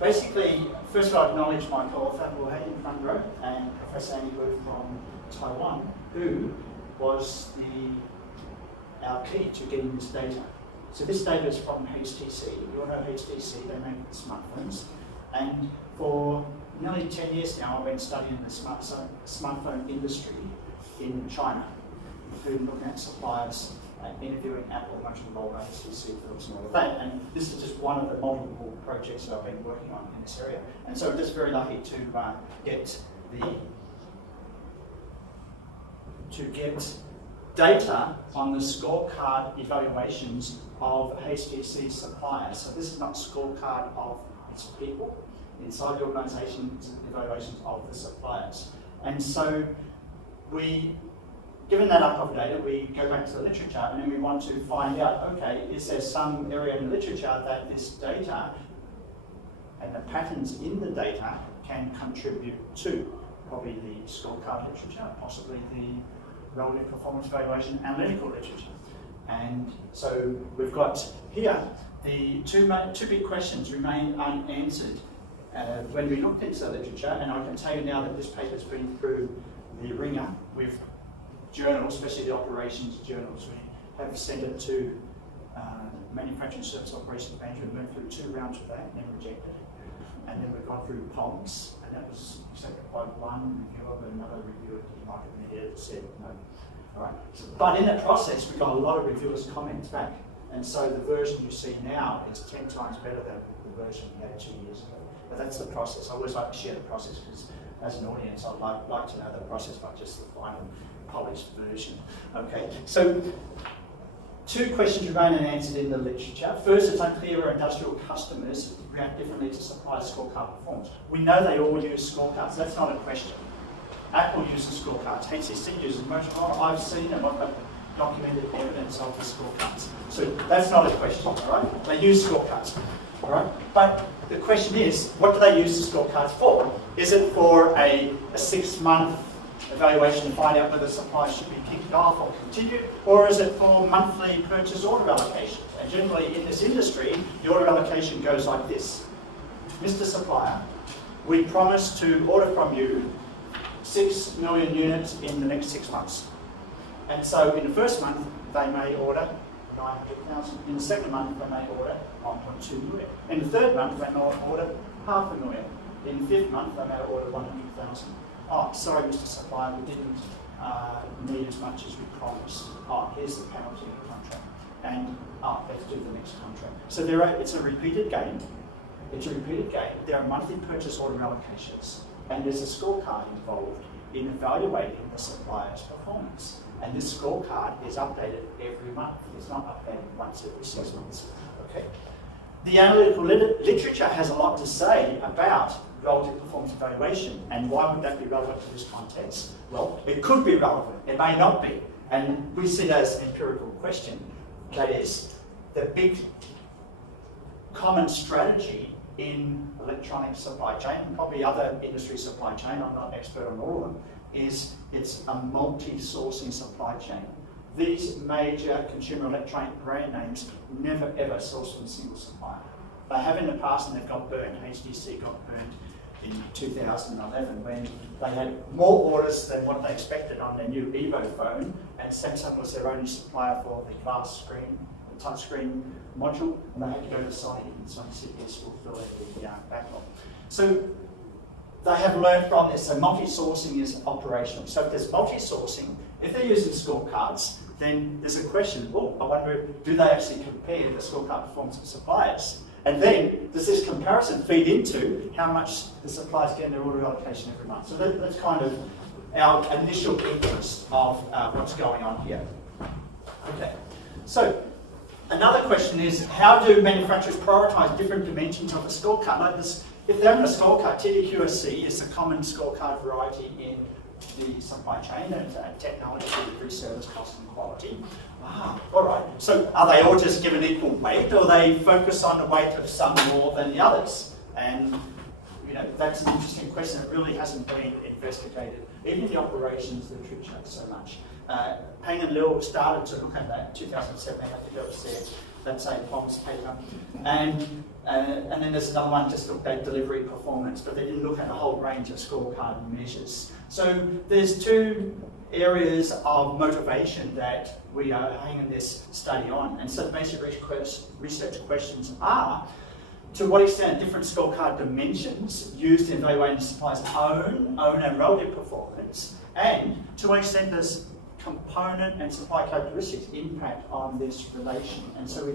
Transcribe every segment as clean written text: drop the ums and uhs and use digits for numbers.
basically, first of all, I acknowledge my co-author, Wu Hei in front row, and Professor Annie Wu from Taiwan, who was our key to getting this data. So this data is from HTC. You all know HTC, they make smartphones. And for nearly 10 years now, I've been studying the smartphone industry in China, including looking at suppliers, interviewing Apple, Motorola, HTC, Philips, and all of that. And this is just one of the multiple projects that I've been working on in this area. And so I'm just very lucky to get data on the scorecard evaluations of HTC suppliers. So this is not scorecard of its people inside the organisation, it's evaluations of the suppliers. And so given that archive of data, we go back to the literature and then we want to find out, okay, is there some area in the literature that this data and the patterns in the data can contribute to? Probably the scorecard literature, possibly the relative performance evaluation analytical literature. And so we've got here, the two big questions remain unanswered when we looked into the literature, and I can tell you now that this paper's been through the ringer with journals, especially the operations journals. We have sent it to manufacturing service operations management, went through 2 rounds of that and then rejected it. And then we've gone through POMS, and that was accepted by one reviewer, but another reviewer didn't like it, and he said no. All right. But in that process, we got a lot of reviewers' comments back, and so the version you see now is 10 times better than the version we had 2 years ago. But that's the process. I always like to share the process because, as an audience, I'd like to know the process, not just the final polished version. Okay. So 2 questions remain unanswered in the literature. First, it's unclear whether industrial customers react differently to supply scorecard performance. We know they all use scorecards. That's not a question. Apple uses scorecards. HTC uses Motorola. I've seen them. I've got documented evidence of the scorecards. So that's not a question, all right? They use scorecards, all right? But the question is, what do they use the scorecards for? Is it for a 6-month evaluation to find out whether supplies should be kicked off or continued, or is it for monthly purchase order allocation? And generally in this industry, the order allocation goes like this. Mr. Supplier, we promise to order from you 6 million units in the next 6 months. And so in the first month, they may order 900,000. In the second month, they may order 1.2 million. In the third month, they may order 500,000. In the 5th month, they may order 100,000. Oh, sorry, Mr. Supplier, we didn't need as much as we promised. Oh, here's the penalty of the contract. And let's do the next contract. So it's a repeated game. It's a repeated game. There are monthly purchase order allocations, and there's a scorecard involved in evaluating the supplier's performance. And this scorecard is updated every month. It's not updated once every 6 months. Okay. The analytical literature has a lot to say about relative performance evaluation, and why would that be relevant to this context? Well, it could be relevant, it may not be, and we see that as an empirical question. That is, the big common strategy in electronic supply chain, and probably other industry supply chain, I'm not an expert on all of them, is it's a multi-sourcing supply chain. These major consumer electronic brand names never ever source from a single supplier. They have in the past and they've got burned. HTC got burned in 2011 when they had more orders than what they expected on their new Evo phone, and Samsung was their only supplier for the glass screen, the touchscreen module, and they had to go to Sony, and Sony said yes, we'll fill in the backlog. So they have learned from this, so multi-sourcing is operational. So if there's multi-sourcing, if they're using scorecards, then there's a question, well, I wonder, do they actually compare the scorecard performance of suppliers? And then, does this comparison feed into how much the suppliers get in their order allocation every month? So that's kind of our initial interest of what's going on here. Okay, so another question is, how do manufacturers prioritize different dimensions of a scorecard? Like this, if they're on a scorecard, TDQSC is a common scorecard variety in the supply chain, and technology, delivery, service, cost and quality. All right. So are they all just given equal weight, or they focus on the weight of some more than the others? And that's an interesting question that really hasn't been investigated, even the operations literature so much. Peng and Liu started to look at that in 2007, I think that was that's a POMS paper. And And then there's another one just looked at delivery performance, but they didn't look at a whole range of scorecard measures. So there's two areas of motivation that we are hanging this study on. And so the basic research questions are, to what extent are different scorecard dimensions used in evaluating the supplier's own and relative performance, and to what extent does component and supply characteristics impact on this relation? And so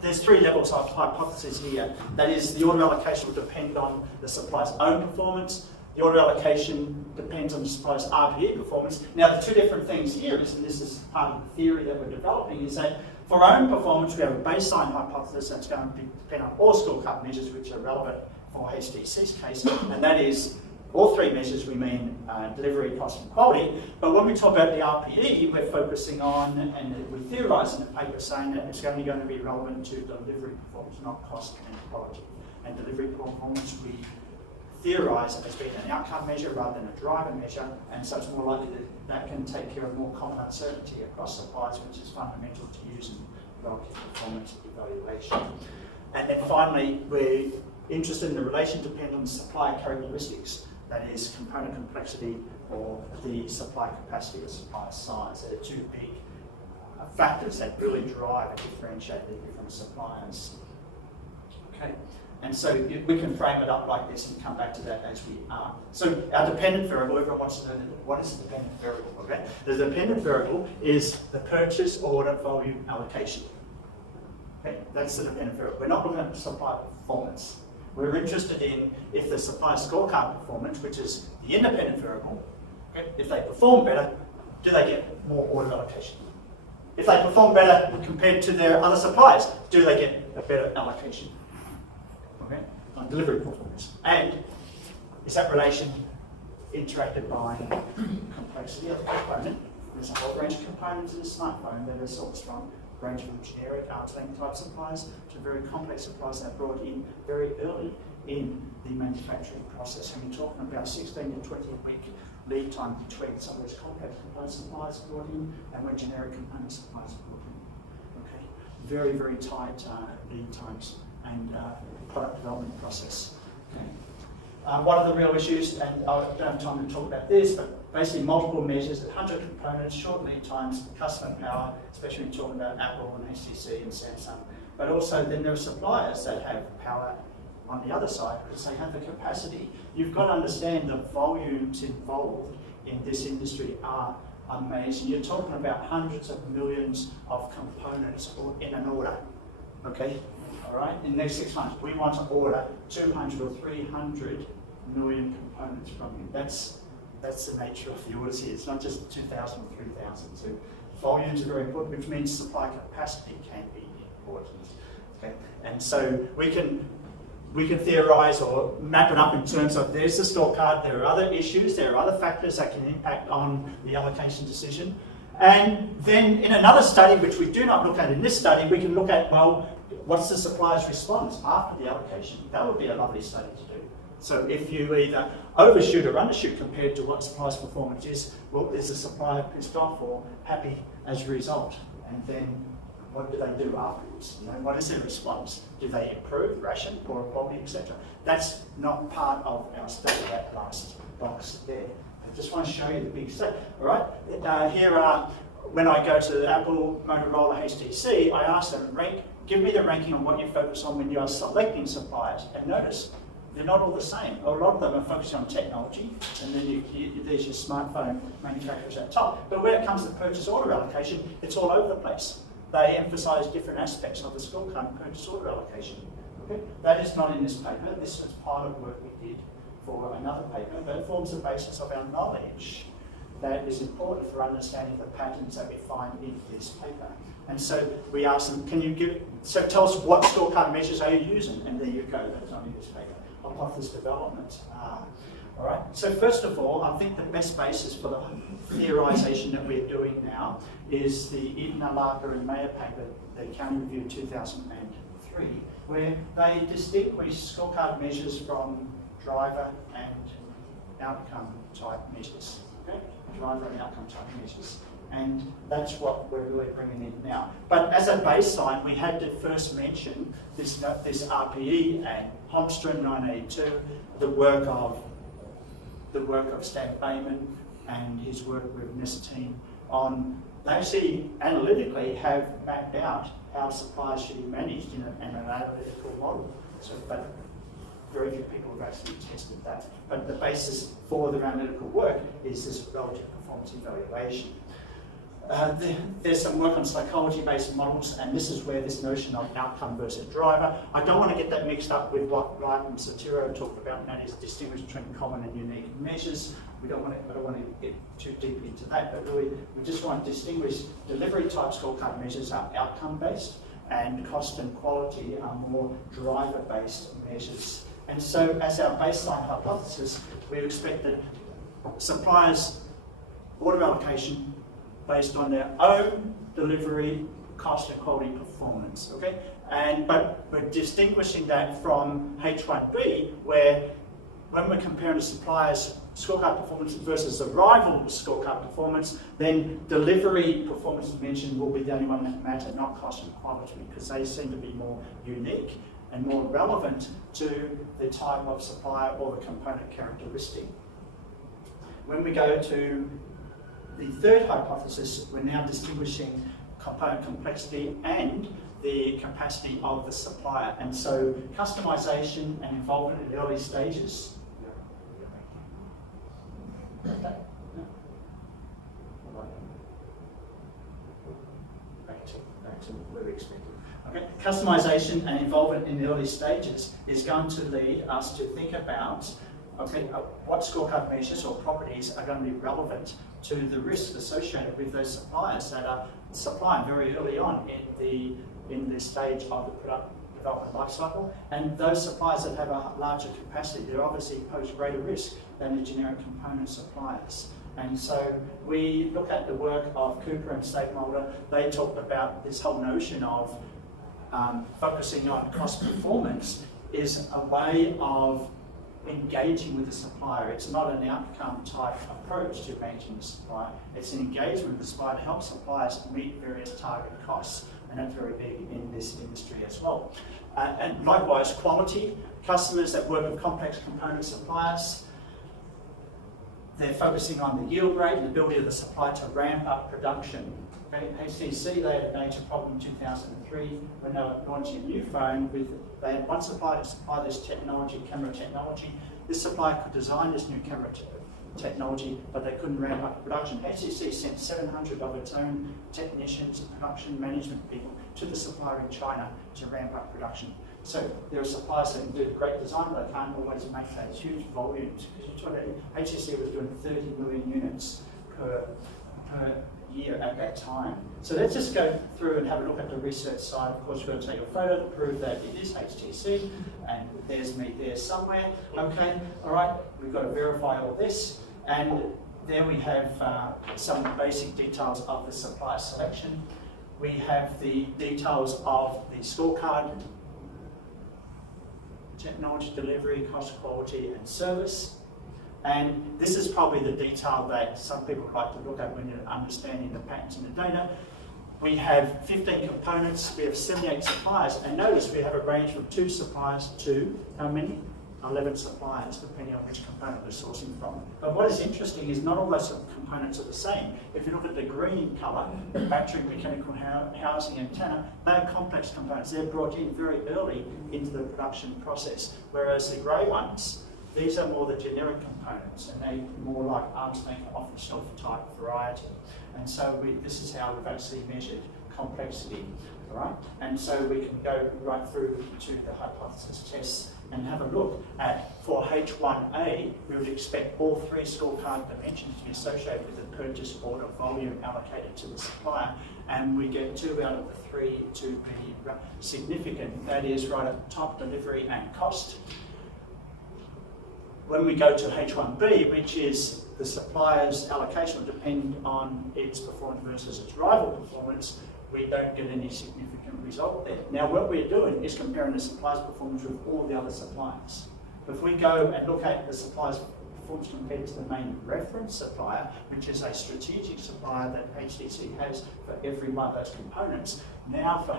there's three levels of hypothesis here. That is, the order allocation will depend on the supplier's own performance. The order allocation depends on the supplier's RPE performance. Now, the two different things here is, and this is part of the theory that we're developing, is that for our own performance, we have a baseline hypothesis that's going to depend on all scorecard measures which are relevant for HTC's case, and that is all three measures. We mean delivery, cost, and quality. But when we talk about the RPE, we're focusing on, and we theorise in the paper, saying that it's only going to be relevant to delivery performance, not cost and quality. And delivery performance, we theorise as being an outcome measure rather than a driver measure, and so it's more likely that can take care of more common uncertainty across suppliers, which is fundamental to using relative performance evaluation. And then finally, we're interested in the relation dependent on supplier characteristics, that is component complexity or the supply capacity or supply size. They're two big factors that really drive and differentiate the different suppliers. Okay. And so we can frame it up like this and come back to that as we are. So our dependent variable, everyone wants to know what is the dependent variable, okay? The dependent variable is the purchase order volume allocation. Okay, that's the dependent variable. We're not looking at supply performance. We're interested in if the supply scorecard performance, which is the independent variable, okay, if they perform better, do they get more order allocation? If they perform better compared to their other suppliers, do they get a better allocation? Okay, on delivery performance. And is that relation interacted by complexity of the component? There's a whole range of components in a smartphone that are sort of from range from generic arts-length type suppliers to very complex suppliers that are brought in very early in the manufacturing process. And we're talking about 16 to 20 week lead time between some of those complex component suppliers brought in and when generic component suppliers are brought in. Okay, very, very tight lead times and product development process. Okay. One of the real issues, and I don't have time to talk about this, but basically multiple measures, 100 components, short lead times, customer power, especially when you're talking about Apple and HTC and Samsung. But also then there are suppliers that have power on the other side because they have the capacity. You've got to understand the volumes involved in this industry are amazing. You're talking about hundreds of millions of components in an order, okay? All right, in the next 6 months, we want to order 200 or 300 million components from you. That's the nature of the orders here. It's not just 2,000 or 3,000. So volumes are very important, which means supply capacity can be important. Okay, and so we can theorise or map it up in terms of there's the scorecard. There are other issues. There are other factors that can impact on the allocation decision. And then in another study, which we do not look at in this study, we can look at, well, what's the supplier's response after the allocation? That would be a lovely study to do. So if you either overshoot or undershoot compared to what supplier's performance is, well, is the supplier pissed off or happy as a result? And then what do they do afterwards? You know, what is their response? Do they improve, ration, poor quality, etc.? That's not part of our study, that last box there. I just want to show you the big study. All right, here are, when I go to Apple, Motorola, HTC, I ask them, give me the ranking on what you focus on when you are selecting suppliers. And notice, they're not all the same. A lot of them are focusing on technology, and then there's your smartphone manufacturers at the top. But when it comes to purchase order allocation, it's all over the place. They emphasise different aspects of the scorecard and purchase order allocation. Okay? That is not in this paper. This is part of work we did for another paper, but it forms the basis of our knowledge that is important for understanding the patterns that we find in this paper. And so we asked them, tell us what scorecard measures are you using? And there you go, that's not in this paper. Hypothesis development. All right, so first of all, I think the best basis for the theorisation that we're doing now is the Idner-Larker and Mayer paper, the Accounting Review 2003, where they distinguish scorecard measures from driver and outcome type measures. Okay? Driver and outcome type measures. And that's what we're really bringing in now. But as a baseline, we had to first mention this RPE and Holmstrom 982, the work of Stan Bayman and his work with Nesatine on, they actually analytically have mapped out how supplies should be managed in an analytical model. So, but very few people have actually tested that. But the basis for their analytical work is this relative performance evaluation. There's some work on psychology-based models, and this is where this notion of outcome versus driver. I don't want to get that mixed up with what Wright and Sotero talked about, and that is distinguish between common and unique measures. I don't want to get too deep into that, but really we just want to distinguish delivery type scorecard measures are outcome-based, and cost and quality are more driver-based measures. And so as our baseline hypothesis, we expect that suppliers' order allocation based on their own delivery, cost and quality performance, okay? But we're distinguishing that from H1B, where when we're comparing the supplier's scorecard performance versus the rival scorecard performance, then delivery performance dimension will be the only one that matter, not cost and quality, because they seem to be more unique and more relevant to the type of supplier or the component characteristic. When we go to the third hypothesis, we're now distinguishing component complexity and the capacity of the supplier. And so customization and involvement in the early stages. Back to where we expected. Okay. Customization and involvement in the early stages is going to lead us to think about what scorecard measures or properties are going to be relevant to the risks associated with those suppliers that are supplying very early on in the stage of the product development lifecycle. And those suppliers that have a larger capacity, they obviously pose greater risk than the generic component suppliers. And so we look at the work of Cooper and Stakeholder. They talked about this whole notion of focusing on cost performance is a way of engaging with the supplier. It's not an outcome type approach to managing the supplier. It's an engagement with the supplier to help suppliers meet various target costs, and that's very big in this industry as well. And likewise, quality. Customers that work with complex component suppliers, they're focusing on the yield rate and the ability of the supplier to ramp up production. Okay, HTC, they had a major problem in 2003 when they were launching a new phone. They had one supplier to supply this technology, camera technology. This supplier could design this new camera technology, but they couldn't ramp up production. HTC sent 700 of its own technicians and production management people to the supplier in China to ramp up production. So there are suppliers that can do great design, but they can't always make those huge volumes. HTC was doing 30 million units per year at that time. So let's just go through and have a look at the research side. Of course, we're going to take a photo to prove that it is HTC, and there's me there somewhere. Okay, all right, we've got to verify all this, and there we have some basic details of the supplier selection. We have the details of the scorecard, technology delivery, cost, quality, and service. And this is probably the detail that some people like to look at when you're understanding the patterns in the data. We have 15 components, we have 78 suppliers, and notice we have a range from 2 suppliers to how many? 11 suppliers, depending on which component we're sourcing from. But what is interesting is not all those components are the same. If you look at the green colour, the battery, mechanical housing, antenna, they're complex components. They're brought in very early into the production process, whereas the grey ones, these are more the generic components, and they're more like arm's length, off-the-shelf type variety. And so this is how we've actually measured complexity, all right? And so we can go right through to the hypothesis tests and have a look at, for H1A, we would expect all 3 scorecard dimensions to be associated with the purchase order volume allocated to the supplier. And we get 2 out of the 3 to be significant. That is right at the top, delivery and cost. When we go to H1B, which is the supplier's allocation will depend on its performance versus its rival performance, we don't get any significant result there. Now what we're doing is comparing the supplier's performance with all the other suppliers. If we go and look at the supplier's performs compared to the main reference supplier, which is a strategic supplier that HTC has for every one of those components. Now for